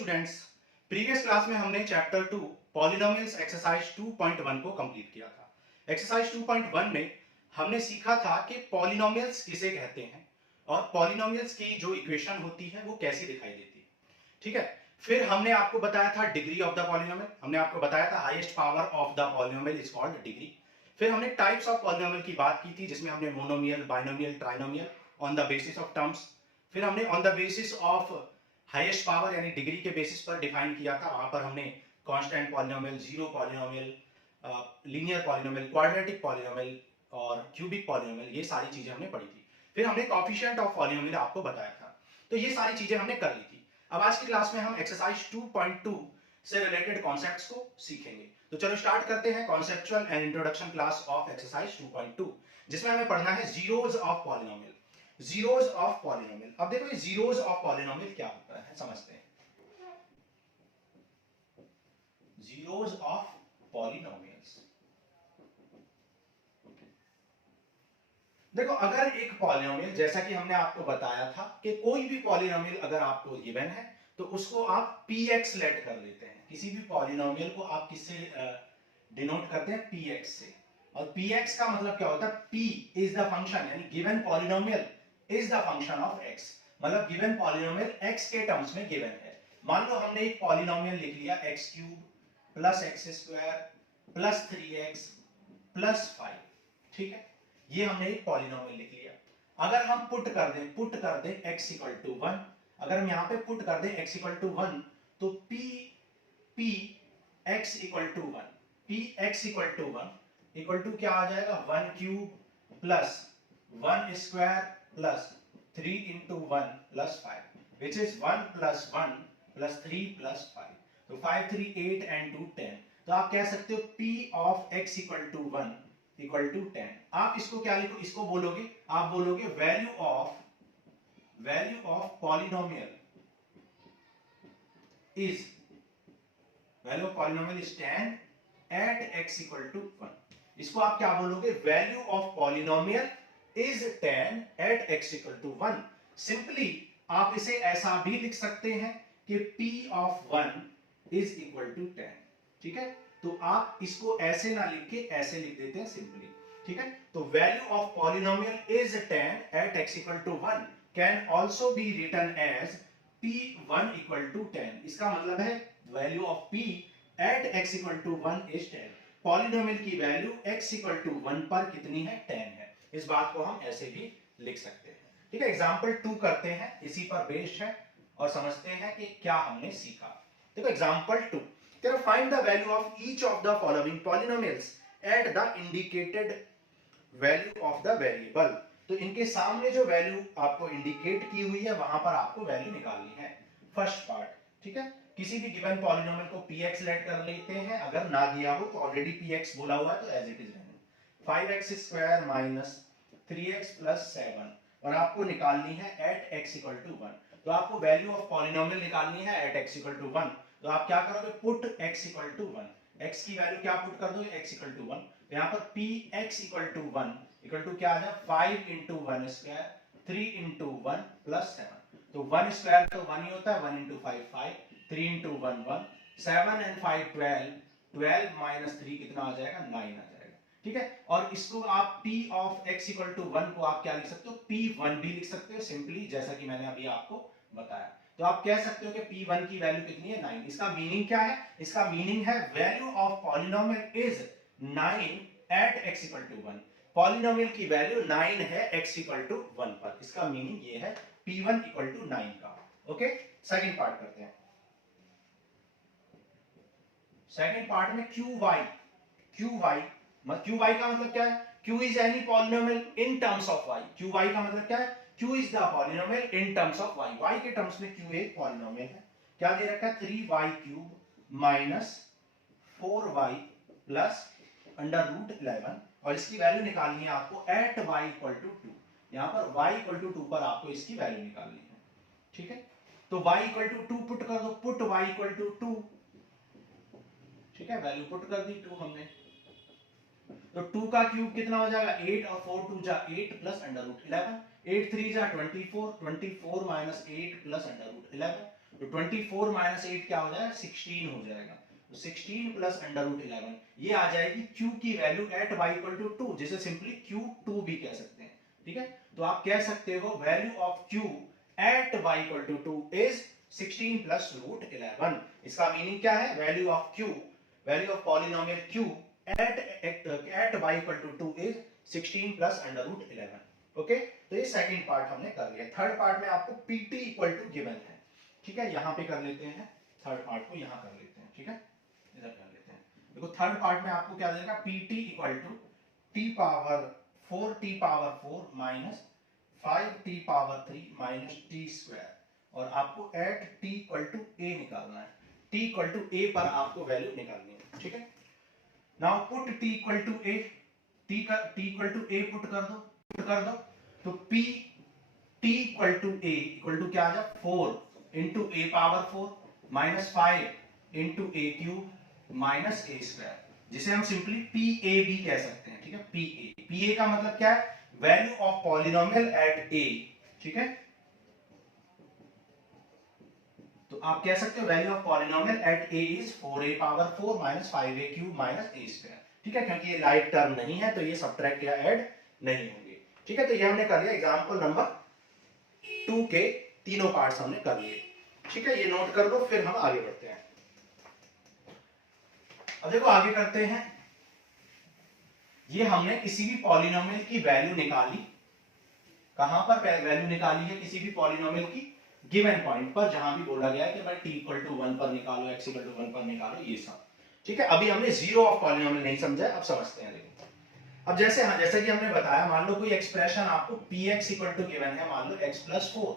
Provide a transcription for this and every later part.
Students, previous class में हमने chapter 2 polynomials exercise 2.1 को कंप्लीट किया था। एक्सरसाइज 2.1 में हमने सीखा था कि पॉलिनोमियल्स किसे कहते हैं और पॉलिनोमियल्स की जो इक्वेशन होती है वो कैसी दिखाई देती है। ठीक है, फिर हमने आपको बताया था डिग्री ऑफ द पॉलिनोमियल। हमने आपको बताया था highest power of the polynomial is called degree. फिर हमने टाइप्स ऑफ पॉलिनोमियल की बात की थी, जिसमें हमने monomial, binomial, trinomial on the basis of terms. फिर हमने on the basis of highest power यानी डिग्री के बेसिस पर डिफाइन किया था। वहां पर हमने constant polynomial, zero polynomial, linear polynomial, quadratic polynomial और क्यूबिक पॉलिनोमियल, ये सारी चीजें हमने पढ़ी थी। फिर हमने कोएफिशिएंट ऑफ पॉलिनोमियल आपको बताया था। तो ये सारी चीजें हमने कर ली थी। अब आज की क्लास में हम एक्सरसाइज 2.2 से रिलेटेड कॉन्सेप्ट्स को सीखेंगे। तो चलो स्टार्ट करते हैं conceptual and introduction class of exercise 2.2, जिसमें हमें पढ़ना है zeros of polynomial. Zeros of polynomial. अब देखो ये जीरोज ऑफ पॉलिनोमियल क्या होता है, समझते हैं। Zeros of polynomials. देखो, अगर एक पॉलिनोमियल, जैसा कि हमने आपको बताया था कि कोई भी पॉलिनोमियल अगर आपको गिवन है तो उसको आप px लेट कर लेते हैं। किसी भी पॉलिनोमियल को आप किससे डिनोट करते हैं? px से। और px का मतलब क्या होता है? p इज द फंक्शन, यानी given polynomial is the function of x। मतलब गिवन पॉलिनोमियल x के टर्म्स में गिवन है। मान लो हमने एक पॉलिनोमियल लिख लिया x cube plus x square plus 3x plus 5। ठीक है, ये हमने एक पॉलिनोमियल लिख लिया। अगर हम पुट कर दें x इक्वल टू 1, अगर हम यहां पे पुट कर दें x इक्वल टू 1, तो p x equal to 1, p x equal to 1 equal to क्या आ जाएगा? 1 cube plus 1 square plus 3 into 1 plus 5, which is 1 plus 1 plus 3 plus 5। तो 5 3 8 एंड 2 10। तो आप कह सकते हो p of x equal to 1 equal to 10। आप इसको क्या लिखो? इसको बोलोगे, आप बोलोगे value of polynomial is 10 at x equal to 1। इसको आप क्या बोलोगे? Value of polynomial is 10 at x equal to 1। Simply आप इसे ऐसा भी लिख सकते हैं कि p of 1 is equal to 10। ठीक है, तो आप इसको ऐसे ना लिख के ऐसे लिख देते हैं सिंपली। ठीक है, तो value of polynomial is 10 at x equal to 1 can also be written as p1 equal to 10। इसका मतलब है value of p at x equal to 1 is 10। Polynomial की वैल्यू x इक्वल टू 1 पर कितनी है? 10 है। इस बात को हम ऐसे भी लिख सकते हैं। ठीक है, एग्जांपल 2 करते हैं, इसी पर बेस्ड है, और समझते हैं कि क्या हमने सीखा। देखो example 2, find the value of each of the following polynomials at the indicated value of the variable। तो इनके सामने जो वैल्यू आपको इंडिकेट की हुई है वहां पर आपको वैल्यू निकालनी है। फर्स्ट पार्ट, ठीक है, किसी भी गिवन पॉलिनोमियल को px लेट कर लेते हैं। अगर ना दिया हो तो ऑलरेडी px बोला हुआ है तो एज इट इज रहने। 5x square minus 3x plus 7, और आपको निकालनी है एट x इक्वल टू 1। तो आपको वैल्यू ऑफ पॉलिनोमियल निकालनी है एट x इक्वल टू 1। तो आप क्या करोगे? Put x equal to 1। x की वैल्यू क्या पुट कर दोगे? x equal to 1। तो यहाँ पर px equal to 1 equal to क्या आ जाए? 5 इंटू 1 स्क्वायर 3 इंटू 1 प्लस 7। तो 1 स्क्वायर तो 1 ही होता है, 1 इंटू 5 5, 3 इंटू 1 1, 7 एंड 5 12, 12 माइनस 3 कितना आ जाएगा? 9 आ जाएगा। ठीक है, और इसको आप p of x equal to 1 को आप क्या लिख सकते हो? p1 भी लिख सकते हो सिंपली, जैसा कि मैंने अभी आपको बताया। तो आप कह सकते हो कि p1 की वैल्यू कितनी है? 9। इसका मीनिंग क्या है? इसका मीनिंग है value of polynomial is 9 at x equal to 1। Polynomial की वैल्यू 9 है x इक्वल टू 1 पर। इसका मीनिंग ये है p1 इक्वल टू 9 का। ओके, सेकंड पार्ट करते हैं। सेकंड पार्ट में qy का मतलब क्या है? q is any polynomial in terms of y। qy का मतलब क्या है? q is the polynomial in terms of y। y के टर्म्स में q एक पॉलिनोमियल है। क्या दे रखा है? 3y cube minus 4y plus under root 11, और इसकी वैल्यू निकालनी है आपको एट y इक्वल टू 2। यहां पर y इक्वल टू 2 पर आपको इसकी वैल्यू निकालनी है। ठीक है, तो y इक्वल टू 2 पुट कर दो, पुट y इक्वल टू 2। ठीक है, वैल्यू पुट कर दी 2 हमने। तो 2 का क्यूब कितना हो जाएगा? 8, और 4 2 जा 8 प्लस अंडर रूट 11, 8 3 जा 24, 24 माइनस 8 प्लस अंडर रूट 11, तो 24 माइनस 8 क्या हो जाएगा, 16 हो जाएगा। तो 16 प्लस अंडर रूट 11 ये आ जाएगी q की value at y equal to 2, जिसे सिंपली q2 भी कह सकते हैं। ठीक है, तो आप कह सकते हो value of q at y equal to 2 is 16 plus root 11। इसका मीनिंग क्या है, value of q, value of polynomial q at y equal to 2 is 16 plus under root 11। Okay, तो ये सेकंड पार्ट हमने कर लिया। थर्ड पार्ट में आपको pt इक्वल टू गिवन है। ठीक है, यहां पे कर लेते हैं, थर्ड पार्ट को यहां कर लेते हैं। ठीक है, इधर कर लेते हैं। देखो थर्ड पार्ट में आपको क्या देगा, pt equal to t power 4 minus 5t power 3 minus t square, और आपको at t equal to a निकालना है। t इक्वल टू a पर आपको वैल्यू निकालनी है। ठीक है, now put t equal to a, t equal to a put कर दो, तो p t equal to a equal to क्या आ जाए, 4 into a power 4 minus 5 into a cube minus a square, जिसे हम सिंपली pa भी कह सकते हैं। ठीक है, pa का मतलब क्या है, value of polynomial at a। ठीक है, तो आप कह सकते हो value of polynomial at a is 4a power 4 minus 5a cube minus a square. ठीक है, क्योंकि ये लाइक टर्म नहीं है तो ये सब्ट्रैक्ट या ऐड नहीं होंगे। ठीक है, तो ये हमने कर लिया एग्जांपल नंबर 2 के तीनों पार्ट्स हमने कर लिए। ठीक है, ये नोट कर दो, फिर हम आगे बढ़ते हैं। अब देखो आगे करते हैं, ये हमने किसी भी पॉलिनोमियल की वैल्यू निकाली। कहां पर वैल्यू निकाली है, किसी भी पॉलिनोमियल की गिवन पॉइंट पर, जहां भी बोला गया है कि भाई t इक्वल टू 1 पर निकालो, x इक्वल टू 1 पर निकालो, ये सब। ठीक है, अभी हमने जीरो ऑफ पॉलिनोमियल नहीं समझा है, अब समझते हैं। देखो अब जैसे कि हमने बताया, मान लो कोई एक्सप्रेशन आपको px इक्वल टू गिवन है, मान लो x plus 4,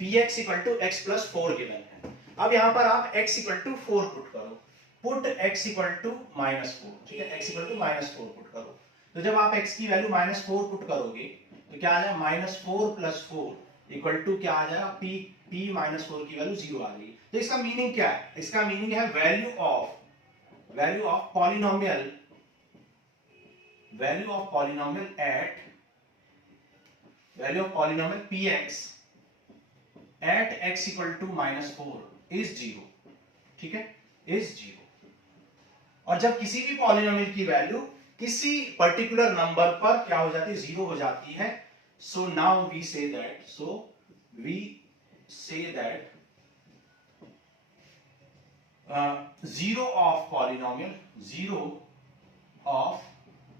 px equal to x plus 4 given है। अब यहां पर आप x इक्वल टू 4 पुट करो, put x equal to minus 4। ठीक है, x equal to minus 4 put करो, तो जब आप x की वैल्यू माइनस 4 पुट करोगे तो क्या आ जाएगा, माइनस 4 प्लस 4 इक्वल टू क्या आ जाएगा, p माइनस 4 की वैल्यू 0 आ गई। तो इसका मीनिंग क्या है, इसका मीनिंग है value of polynomial px at x equal to minus 4 is 0। ठीक है, इज 0। और जब किसी भी पॉलिनोमियल की वैल्यू किसी पर्टिकुलर नंबर पर क्या हो जाती है, 0 हो जाती है, so now we say that zero of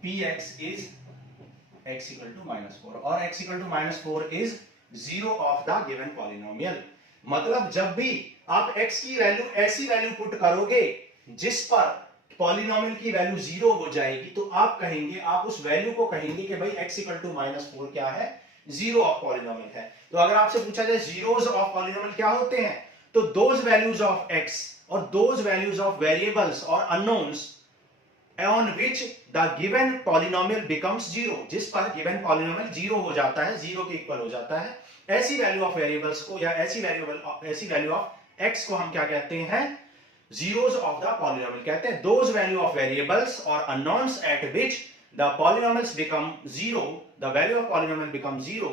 px is x equal to minus 4 और x equal to minus 4 is zero of the given polynomial। मतलब जब भी आप x की वैल्यू ऐसी वैल्यू पुट करोगे जिस पर पॉलिनोमियल की वैल्यू 0 हो जाएगी, तो आप उस वैल्यू को कहेंगे कि भाई x इक्वल टू माइनस 4 क्या है, जीरो ऑफ पॉलिनोमियल है। तो अगर आपसे पूछा जाए जीरोस ऑफ पॉलिनोमियल क्या होते हैं, तो दोज वैल्यूज ऑफ x और दोज वैल्यूज ऑफ वेरिएबल्स और unknowns on which the given polynomial becomes zero, जिस पर given polynomial 0 हो जाता है, 0 के इक्वल हो जाता है, ऐसी वैल्यू ऑफ वेरिएबल्स को या ऐसी वैल्यू ऑफ x को हम क्या कहते हैं, zeros of the polynomial कहते हैं। those value of variables or unknowns at which the polynomials become zero, the value of polynomial becomes zero,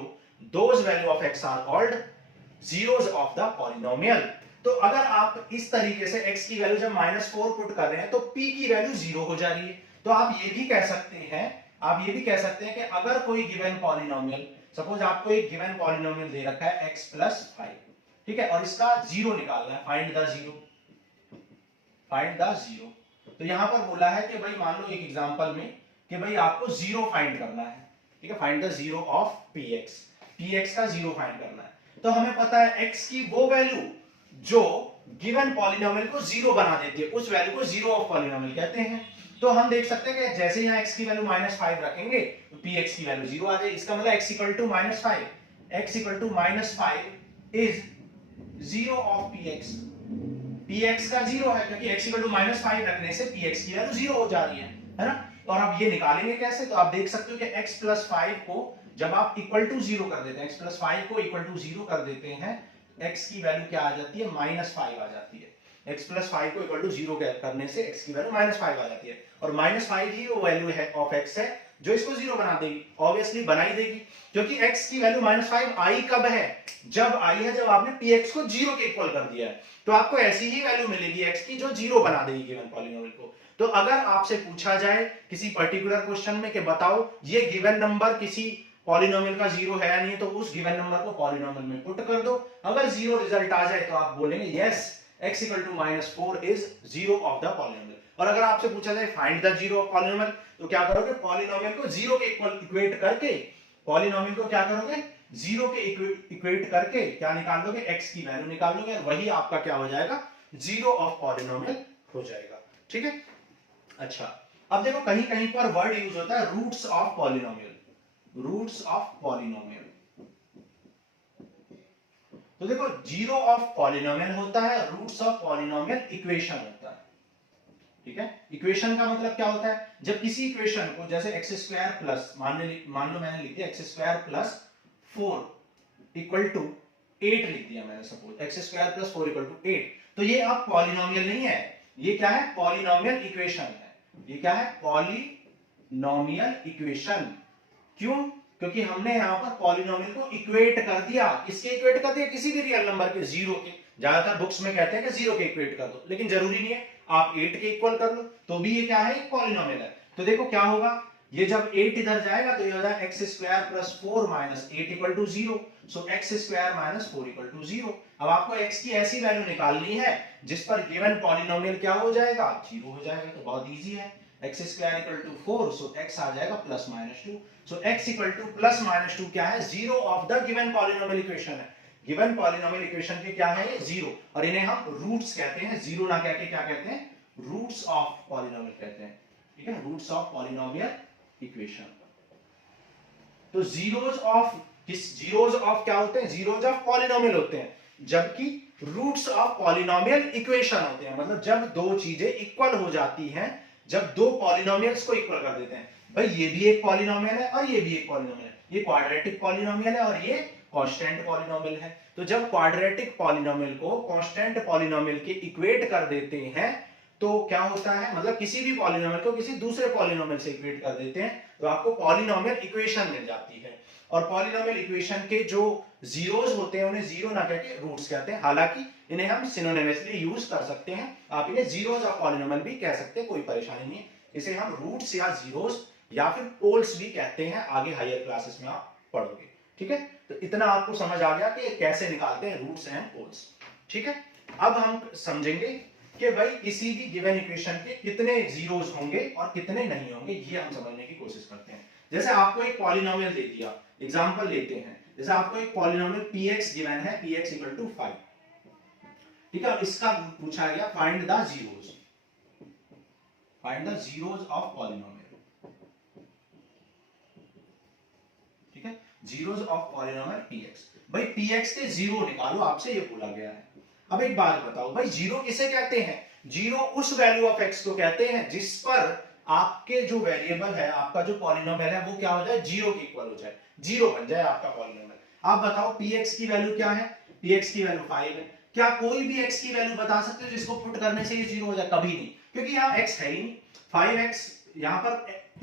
those value of x are called zeros of the polynomial। तो अगर आप इस तरीके से x की value जब माइनस 4 पुट कर रहे हैं तो p की वैल्यू 0 हो जा रही है। तो आप ये भी कह सकते हैं कि अगर कोई गिवन पॉलिनोमियल, सपोज आपको एक गिवन पॉलिनोमियल दे रखा है x प्लस 5, ठीक है, और इसका जीरो निकालना है, फाइंड द जीरो। तो यहां पर बोला है कि भाई मान लो एक एग्जांपल में कि भाई आपको जीरो फाइंड करना है, ठीक है, find the zero of px का जीरो फाइंड करना है। तो हमें पता है x की वो वैल्यू जो गिवन पॉलिनोमियल को जीरो बना देती है, उस वैल्यू को जीरो ऑफ पॉलिनोमियल कहते हैं। तो हम देख सकते हैं कि जैसे यहां x की वैल्यू -5 रखेंगे तो px की वैल्यू 0 आ जाएगी। इसका मतलब x equal to -5, x equal to -5 is 0 of px का 0 है, क्योंकि x इक्वल टू -5 रखने से px की वैल्यू 0 हो जा रही है ना। और अब ये निकालेंगे कैसे, तो आप देख सकते हो कि x प्लस 5 को जब आप इक्वल टू 0 कर देते हैं, x प्लस 5 को इक्वल टू 0 कर देते हैं, x की वैल्यू क्या आ जाती है, -5 आ जाती है। x प्लस 5 को इक्वल टू 0 करने से x की वैल्यू -5 आ जाती है, और -5 ही वो वैल्यू है ऑफ x है जो इसको 0 बना देगी, ऑब्वियसली बना ही देगी, क्योंकि x की वैल्यू -5 आई कब है, जब आई है जब आपने px को 0 के इक्वल कर दिया है, तो आपको ऐसी ही वैल्यू मिलेगी x की जो 0 बना देगी गिवन पॉलिनोमियल को। तो अगर आपसे पूछा जाए किसी पर्टिकुलर क्वेश्चन में कि बताओ ये गिवन नंबर किसी पॉलिनोमियल का 0 है या नहीं, तो उस गिवन नंबर को पॉलिनोमियल में पुट कर दो, अगर 0 रिजल्ट आ जाए तो आप बोलेंगे yes x = -4 is 0 of the polynomial. और अगर आपसे पूछा जाए फाइंड द 0 ऑफ पॉलिनोमियल, तो क्या करोगे, पॉलिनोमियल को 0 के इक्वल इक्वेट करके, पॉलिनोमियल को क्या करोगे 0 के इक्वेट करके क्या निकाल लोगे, x की वैल्यू निकाल लोगे, और वही आपका क्या हो जाएगा, 0 ऑफ पॉलिनोमियल हो जाएगा। ठीक है, अच्छा अब देखो कहीं कहीं पर वर्ड यूज होता है roots of polynomial, roots of polynomial. तो देखो 0 ऑफ पॉलिनोमियल होता है, रूट्स ऑफ पॉलिनोमियल इक्वेशन होता है। ठीक है, इक्वेशन का मतलब क्या होता है, जब किसी इक्वेशन को जैसे x² प्लस मान लो मैंने लिख दिया x² प्लस 4 इक्वल टू 8 लिख दिया मैंने, suppose x² plus 4 equal to 8, तो ये अब पॉलिनोमियल नहीं है, ये क्या है, पॉलिनोमियल इक्वेशन है। ये क्या है, पॉलिनोमियल इक्वेशन। क्यों, क्योंकि हमने यहां पर पॉलिनोमियल को इक्वेट कर दिया, किसके इक्वेट कर दिया, किसी भी रियल नंबर के, 0 के। ज्यादातर बुक्स में कहते हैं कि 0 के इक्वेट कर दो, लेकिन जरूरी नहीं है, आप 8 के इक्वल कर लो तो भी ये क्या है, एक पॉलिनोमियल है। तो देखो क्या होगा, ये जब 8 इधर जाएगा तो ये हो जाएगा x² plus 4 minus 8 equal to 0, so x² minus 4 equal to 0। अब आपको x की ऐसी वैल्यू निकालनी है जिस पर गिवन पॉलिनोमियल क्या हो जाएगा, 0 हो जाएगा, तो बहुत इजी है, x² equal to 4, so x आ जाएगा plus minus 2, so x equal to plus minus 2 क्या है, 0 of the given polynomial equation है। गिवन पॉलिनोमियल इक्वेशन के क्या है, ये 0, और इन्हें हम रूट्स कहते हैं, 0 ना कह के क्या कहते हैं, रूट्स ऑफ पॉलिनोमियल कहते हैं। ठीक है, रूट्स ऑफ पॉलिनोमियल इक्वेशन। तो जीरोज ऑफ क्या होते हैं, जीरोज ऑफ पॉलिनोमियल होते हैं, जबकि रूट्स ऑफ पॉलिनोमियल इक्वेशन होते हैं, मतलब जब दो चीजें इक्वल हो जाती हैं, जब दो पॉलिनोमियल्स को इक्वल कर देते हैं। भाई ये भी एक पॉलिनोमियल है और ये भी एक पॉलिनोमियल है, ये क्वाड्रेटिक पॉलिनोमियल है और ये कांस्टेंट पॉलिनोमियल है। तो जब क्वाड्रेटिक पॉलिनोमियल को कांस्टेंट पॉलिनोमियल के इक्वेट कर देते हैं तो क्या होता है, मतलब किसी भी पॉलिनोमियल को किसी दूसरे पॉलिनोमियल से इक्वेट कर देते हैं तो आपको पॉलिनोमियल इक्वेशन मिल जाती है। और पॉलिनोमियल इक्वेशन के जो जीरोस होते हैं उन्हें जीरो ना कहकर रूट्स कहते हैं, हालांकि इन्हें हम सिनोनिमसली यूज कर सकते हैं, आप इन्हें जीरोस ऑफ पॉलिनोमियल भी कह सकते हैं, कोई परेशानी नहीं है। इसे हम रूट्स या जीरोस या फिर पोल्स भी कहते हैं, आगे हायर क्लासेस में आप पढ़ोगे। ठीक है, तो इतना आपको समझ आ गया कि कैसे निकालते हैं रूट्स एंड पोल्स। ठीक है, अब हम समझेंगे कि भाई किसी भी गिवन इक्वेशन के कितने जीरोस होंगे और कितने नहीं होंगे, ये हम समझने की कोशिश करते हैं। जैसे आपको एक पॉलिनोमियल दे दिया, एग्जांपल लेते हैं, जैसे आपको एक पॉलिनोमियल px गिवन है, px इक्वल टू 5। ठीक है, इसका पूछा गया find the zeros, find the zeros of polynomial. ठीक है, जीरोस ऑफ पॉलिनोमियल px। भाई px के जीरो निकालो, आपसे ये बोला गया है। अब एक बात बताओ भाई, जीरो किसे कहते हैं, जीरो उस वैल्यू ऑफ x को कहते हैं जिस पर आपके जो वेरिएबल है, आपका जो पॉलिनोमियल है वो क्या हो जाए, जीरो के इक्वल हो जाए, जीरो बन जाए आपका पॉलिनोमियल। आप बताओ px की वैल्यू क्या है, px की वैल्यू 5 है, क्या कोई भी x की वैल्यू बता सकते हो जिसको पुट करने से ये जीरो हो जाए, कभी नहीं, क्योंकि यहाँ x है ही नहीं। 5x यहाँ पर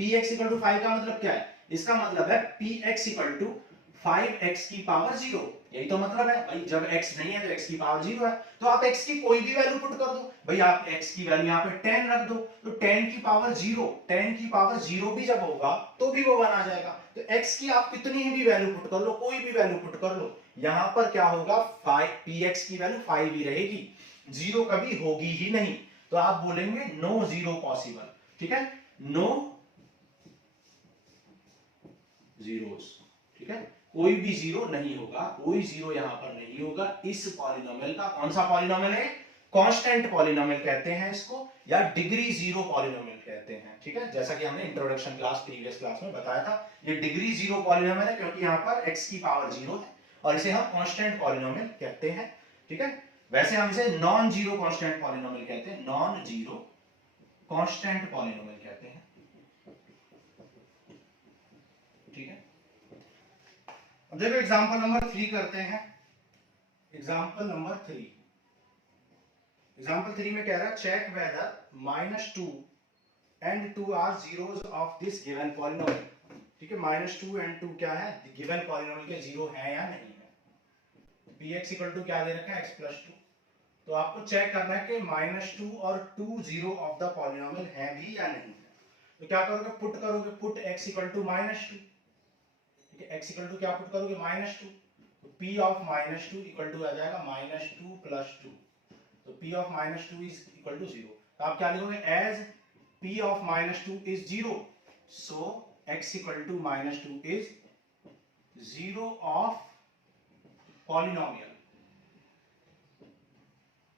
px इक्वल टू 5 का मतलब क्या है, इसका मतलब है px इक्वल टू 5x की पावर 0, यही तो मतलब है भाई, जब x नहीं है तो x की पावर 0 है, तो आप x की कोई भी वैल्यू पुट कर दो। भाई आप x की वैल्यू यहाँ पे 10 रख दो, तो 10 की पावर 0, 10 की पावर 0 भी जब होगा तो भी वो 1 आ जाएगा। तो x की आप कितनी भी वैल्यू पुट कर लो, कोई भी वैल्यू पुट कर लो, यहाँ पर क्या होगा, px की वैल्यू 5 ही रहेगी, 0 कभी होगी ही नहीं। तो आप बोलेंगे नो जीरो पॉसिबल। ठीक है, नो जीरोस। ठीक है, कोई भी जीरो नहीं होगा, कोई जीरो यहां पर नहीं होगा इस पॉलिनोमियल का। कौन सा पॉलिनोमियल है, कांस्टेंट पॉलिनोमियल कहते हैं इसको, या डिग्री जीरो पॉलिनोमियल कहते हैं। ठीक है, जैसा कि हमने इंट्रोडक्शन क्लास प्रीवियस क्लास में बताया था, ये डिग्री जीरो पॉलिनोमियल है क्योंकि यहां पर x की पावर 0 है और इसे हम कांस्टेंट पॉलिनोमियल कहते हैं। ठीक है, वैसे हम इसे नॉन जीरो कांस्टेंट पॉलिनोमियल कहते हैं, नॉन जीरो कांस्टेंट पॉलिनोमियल कहते हैं। ठीक है, अब देखो एग्जांपल नंबर 3 करते हैं। एग्जांपल नंबर 3, एग्जांपल 3 में कह रहा है check whether -2 and 2 are zeros of this given polynomial. ठीक है, -2 and 2 क्या है, गिवन पॉलिनोमियल के जीरो है या नहीं है। px इक्वल टू क्या दे रखा है, x+2। तो आपको चेक करना है कि -2 और 2 जीरो ऑफ द पॉलिनोमियल है भी या नहीं है। तो क्या करोगे, पुट करोगे, पुट x इक्वल टू -2, ठीक है, x इक्वल टू क्या पुट करोगे, -2। तो p ऑफ -2 इक्वल टू आ जाएगा -2 + 2। तो p ऑफ -2 इज इक्वल टू 0। तो आप क्या लिखोगे, एज p ऑफ -2 is 0, so x equal to -2 is 0 of polynomial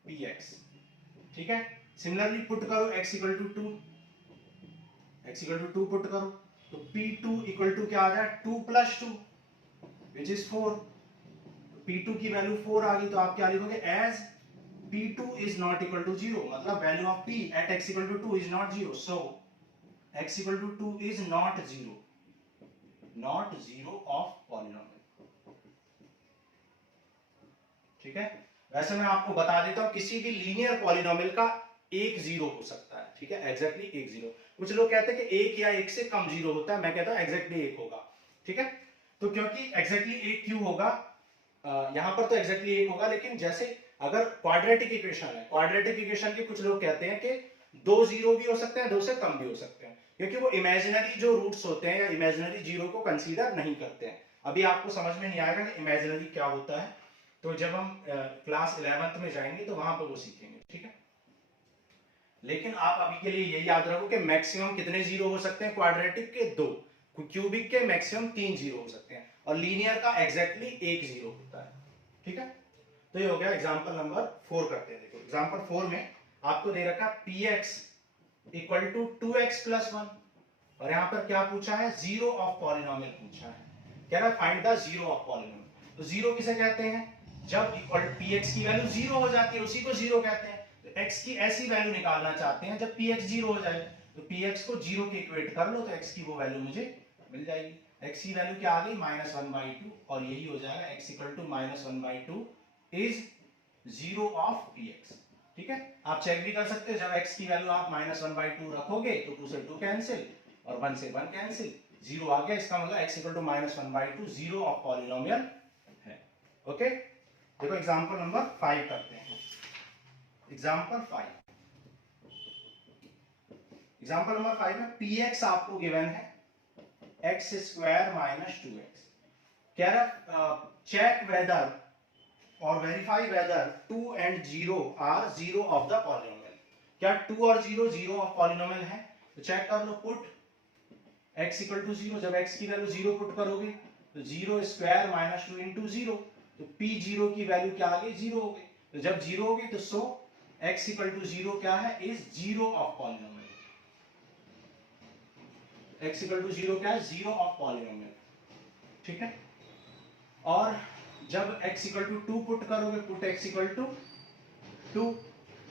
px, ठीक है। सिमिलरली पुट करो x equal to 2, x equal to 2 put करो, तो p2 इक्वल टू क्या आ जाए, 2 + 2 विच इज 4। p2 की वैल्यू 4 आ गई, तो आप क्या लिखोगे, as p2 is not equal to 0, मतलब value of p at x equal to 2 is not 0, so x equal to 2 is not 0, not 0 of polynomial, ठीक है। वैसे मैं आपको बता देता हूं, किसी भी लीनियर पॉलिनोमियल का एक जीरो हो सकता है, ठीक है, एग्जैक्टली एक जीरो। कुछ लोग कहते हैं कि एक या एक से कम जीरो होता है, मैं कहता हूं एग्जैक्टली एक होगा, ठीक है। तो क्योंकि एग्जैक्टली एक क्यों होगा, यहां पर तो एग्जैक्टली एक होगा, लेकिन जैसे अगर क्वाड्रेटिक इक्वेशन है, क्वाड्रेटिक इक्वेशन के कुछ लोग कहते हैं कि दो जीरो भी हो सकते हैं, दो से कम भी हो सकते हैं, क्योंकि वो इमेजिनरी जो रूट्स होते हैं या इमेजिनरी जीरो को कंसीडर नहीं करते हैं। अभी आपको समझ में नहीं आएगा कि इमेजिनरी क्या होता है, तो जब हम क्लास 11th में जाएंगे तो वहां पर वो सीखेंगे, ठीक है। लेकिन आप अभी के लिए ये याद रखो कि मैक्सिमम कितने जीरो हो सकते हैं, क्वाड्रेटिक के 2, क्यूबिक के मैक्सिमम 3 जीरो हो सकते हैं, और लीनियर का एग्जैक्टली एक जीरो होता है, ठीक है। तो ये हो गया एग्जांपल नंबर 4 करते हैं। देखो एग्जांपल 4 में आपको दे रखा px इक्वल टू 2x + 1, और यहां पर क्या पूछा है, जीरो ऑफ पॉलिनोमियल पूछा है, कह रहा है find the zero of polynomial. तो जीरो किसे कहते हैं, जब इक्वल px की वैल्यू जीरो हो जाती है, उसी को जीरो कहते हैं। तो x की ऐसी वैल्यू निकालना चाहते हैं जब px जीरो हो जाए, तो px को जीरो के इक्वेट कर लो, तो x की वो वैल्यू मुझे मिल जाएगी। x की वैल्यू क्या आ गई, -1/2, और यही हो जाएगा x equal to -1/2 is 0 of px, ठीक है। आप चेक भी कर सकते हो, जब x की वैल्यू आप -1/2 रखोगे तो 2 से 2 कैंसिल और 1 से 1 कैंसिल, 0 आ गया, इसका मतलब x equal to -1/2 0 of polynomial है, ओके। देखो एग्जांपल नंबर 5 करते हैं। एग्जांपल 5, एग्जांपल नंबर 5 में px आपको गिवन है x² - 2x, कह रहा चेक वेदर और verify whether 2 and 0 are 0 of the polynomial. क्या 2 और 0 0 ऑफ पॉलिनोमियल है, तो चेक कर लो, पुट x इक्वल टू 0, जब x की वैल्यू 0 पुट करोगे तो 0² - 2 into 0, तो p0 की वैल्यू क्या आ गई, 0 हो गई। तो जब 0 हो गई तो सो x इक्वल टू 0 क्या है, is 0 of polynomial. x equal to 0 क्या है, 0 ऑफ पॉलिनोमियल, ठीक है। और जब x इक्वल टू 2 पुट करोगे, पुट x इक्वल टू 2,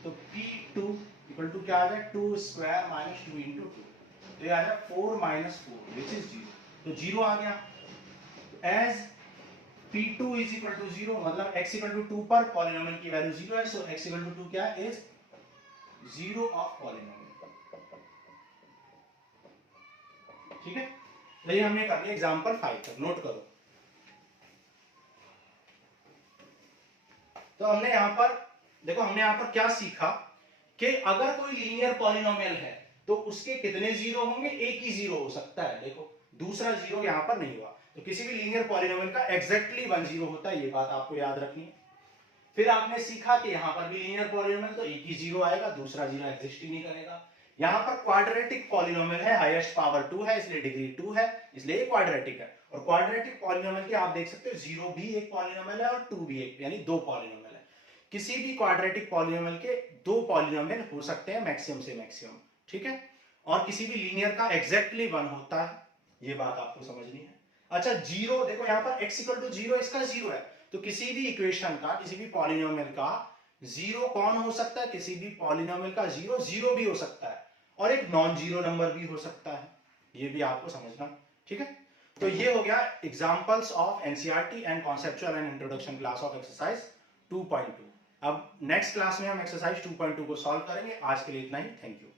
तो p2 इक्वल टू क्या आ जाए, 2² - 2 into 2, तो ये आ जाए 4 - 4 विच इज 0, तो 0 आ गया। As p2 is equal to 0, मतलब x इक्वल टू 2 पर पॉलिनोमियल की वैल्यू 0 है, सो x इक्वल टू 2 क्या है, इज 0 ऑफ पॉलिनोमियल, ठीक है। तो ये हमने कर लिया एग्जांपल 5 तक, नोट करो। तो हमने यहां पर देखो, हमने यहां पर क्या सीखा कि अगर कोई लीनियर पॉलिनोमियल है तो उसके कितने जीरो होंगे, एक ही जीरो हो सकता है। देखो दूसरा जीरो यहां पर नहीं हुआ, तो किसी भी लीनियर पॉलिनोमियल का एग्जैक्टली 1 जीरो होता है, ये बात आपको याद रखनी है। फिर आपने सीखा कि यहां पर भी लीनियर पॉलिनोमियल तो एक ही जीरो आएगा, दूसरा जीरो एग्जिस्ट ही नहीं करेगा। यहां पर क्वाड्रेटिक पॉलिनोमियल है, हाईएस्ट पावर 2 है, इसलिए डिग्री 2 है, इसलिए क्वाड्रेटिक है। और क्वाड्रेटिक पॉलिनोमियल के आप देख सकते हो, जीरो भी एक पॉलिनोमियल है और 2 भी एक, यानी दो पॉलिनोमियल है। किसी भी क्वाड्रेटिक पॉलिनोमियल के दो पॉलिनोमियल हो सकते हैं मैक्सिमम से मैक्सिमम, ठीक है। और किसी भी लीनियर का एग्जैक्टली 1 होता है, ये बात आपको समझनी है। अच्छा जीरो, देखो यहां पर x इक्वल टू 0, इसका 0 है, तो किसी भी इक्वेशन का, किसी भी पॉलिनोमियल का जीरो कौन हो सकता है, किसी भी पॉलिनोमियल का जीरो 0 भी हो सकता है, और एक नॉन जीरो नंबर भी हो सकता है, ये भी आपको समझना, ठीक है। तो ये हो गया examples of NCERT and conceptual and introduction class of exercise 2.2। अब नेक्स्ट क्लास में हम एक्सरसाइज 2.2 को सॉल्व करेंगे। आज के लिए इतना ही, थैंक यू।